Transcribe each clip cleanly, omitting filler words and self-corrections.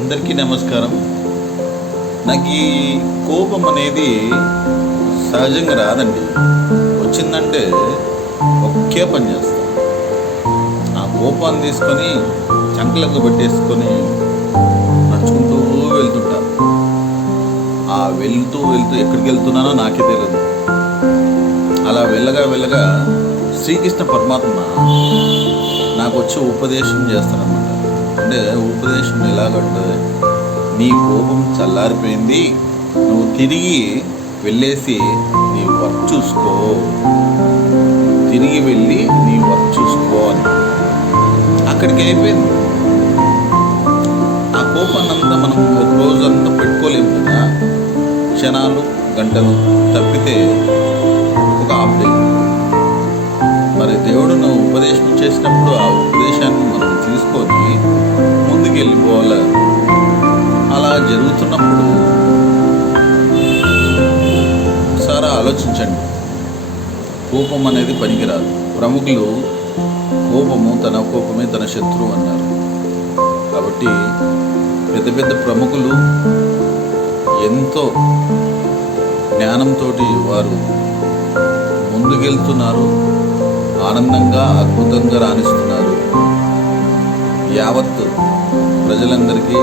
అందరికీ నమస్కారం. నాకు ఈ కోపం అనేది సహజంగా రాదండి. వచ్చిందంటే ఒకే పని చేస్తాను. ఆ కోపాన్ని తీసుకొని చంకలకు పెట్టేసుకొని నడుచుకుంటూ వెళ్తుంటాను. ఆ వెళ్తూ ఎక్కడికి వెళ్తున్నానో నాకే తెలియదు. అలా వెళ్ళగా శ్రీకృష్ణ పరమాత్మ నాకు వచ్చి ఉపదేశం చేస్తారన్నమాట. అంటే ఉపదేశం ఎలాగంటే, నీ కోపం చల్లారిపోయింది, నువ్వు తిరిగి వెళ్ళేసి నీ వర్క్ చూసుకో, తిరిగి వెళ్ళి నీ వర్క్ చూసుకో అని. అక్కడికి అయిపోయింది. ఆ కోపాన్నంతా మనం ఒక రోజంతా పెట్టుకోలేము కదా. క్షణాలు గంటలు తప్పితే ఒక హాఫ్ డే. మరి దేవుడును ఉపదేశం చేసినప్పుడు ఆ ఉపదేశాన్ని మనం తీసుకొని ముందుకు వెళ్ళిపోవాలి. అలా జరుగుతున్నప్పుడు ఒకసారి ఆలోచించండి. కోపం అనేది పనికిరాదు. ప్రముఖులు తన కోపమే తన శత్రువు అన్నారు. కాబట్టి పెద్ద ప్రముఖులు ఎంతో జ్ఞానంతో వారు ముందుకెళ్తున్నారు, ఆనందంగా అద్భుతంగా రాణిస్తున్నారు. యావత్ ప్రజలందరికీ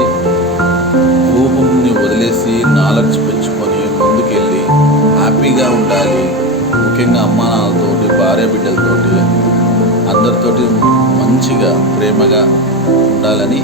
కోపంని వదిలేసి నాలెడ్జ్ పెంచుకొని ముందుకెళ్ళి హ్యాపీగా ఉండాలి. ముఖ్యంగా అమ్మా నాన్నలతోటి, భార్య బిడ్డలతోటి, అందరితోటి మంచిగా ప్రేమగా ఉండాలని